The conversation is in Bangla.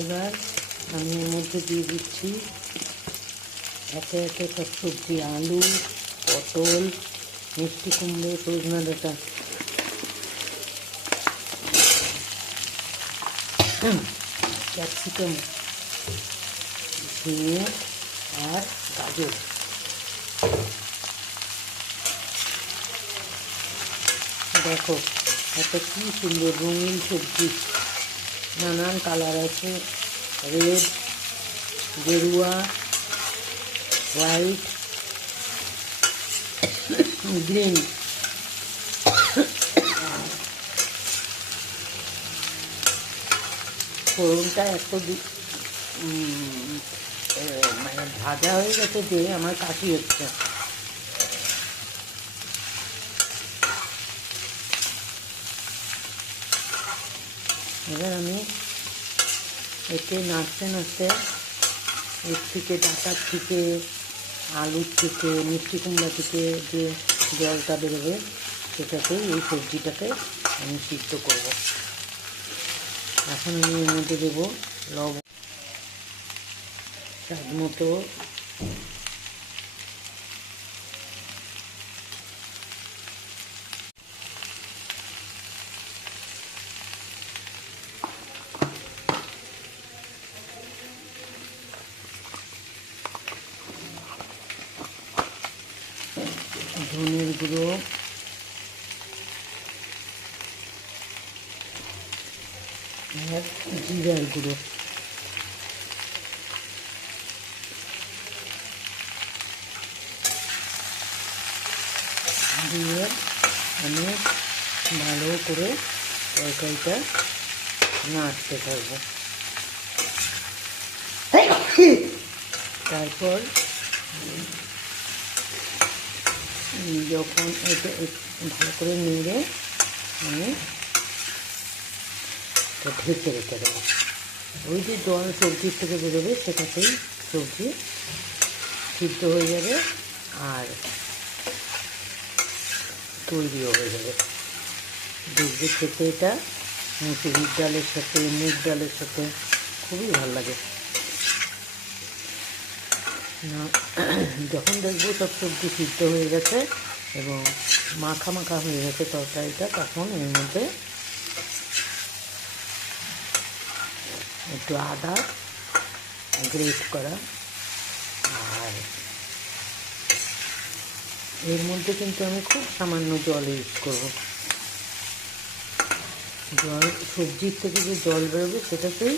এবার আমি এর মধ্যে দিয়ে দিচ্ছি একে একে সব সবজি, আলু, পটল, মিষ্টি কুমড়ো, সজনা ডাঁটা, ক্যাপসিকাম, ঝিঙে আর গাজর। দেখো একটা কি সুন্দর রঙিন সবজি, নানান কালার আছে, রেড, গেরুয়া, হোয়াইট, গ্রিন। ফোড়নটা এত মানে ভাজা হয়ে গেছে যে আমার কাশি হচ্ছে। এবার আমি এতে নাড়তে নাড়তে এর থেকে, ডাঁটার থেকে, আলুর থেকে, মিষ্টি কুমড়া থেকে যে জলটা বেরোবে সেটাতেই এই সবজিটাকে আমি সিদ্ধ করব। এখন আমি এর মধ্যে দেবো লবণ স্বাদ মতো, ধনের গুঁড়ো, আর জিরার গুঁড়ো। দিয়ে আমি ভালো করে তরকারিটা নাড়তে থাকবো। তারপর যখন এটা ভালো করে নেড়ে আমি ঢেকে রেখে দেবো। ওই যে জল সবজির থেকে বেরোবে সেটাতেই সবজি সিদ্ধ হয়ে যাবে আর তৈরিও হয়ে যাবে। দেখবে খেতে এটা মুসুরির ডালের সাথে, মুগ ডালের সাথে খুবই ভালো লাগে। যখন দেখবো সব সবজি সিদ্ধ হয়ে গেছে এবং মাখা মাখা হয়ে গেছে তরকারিটা, তখন এর মধ্যে একটু আদা গ্রেট করা, আর এর মধ্যে কিন্তু আমি খুব সামান্য জল ইউজ করব। জল সবজির থেকে যে জল বেরোবে সেটাতেই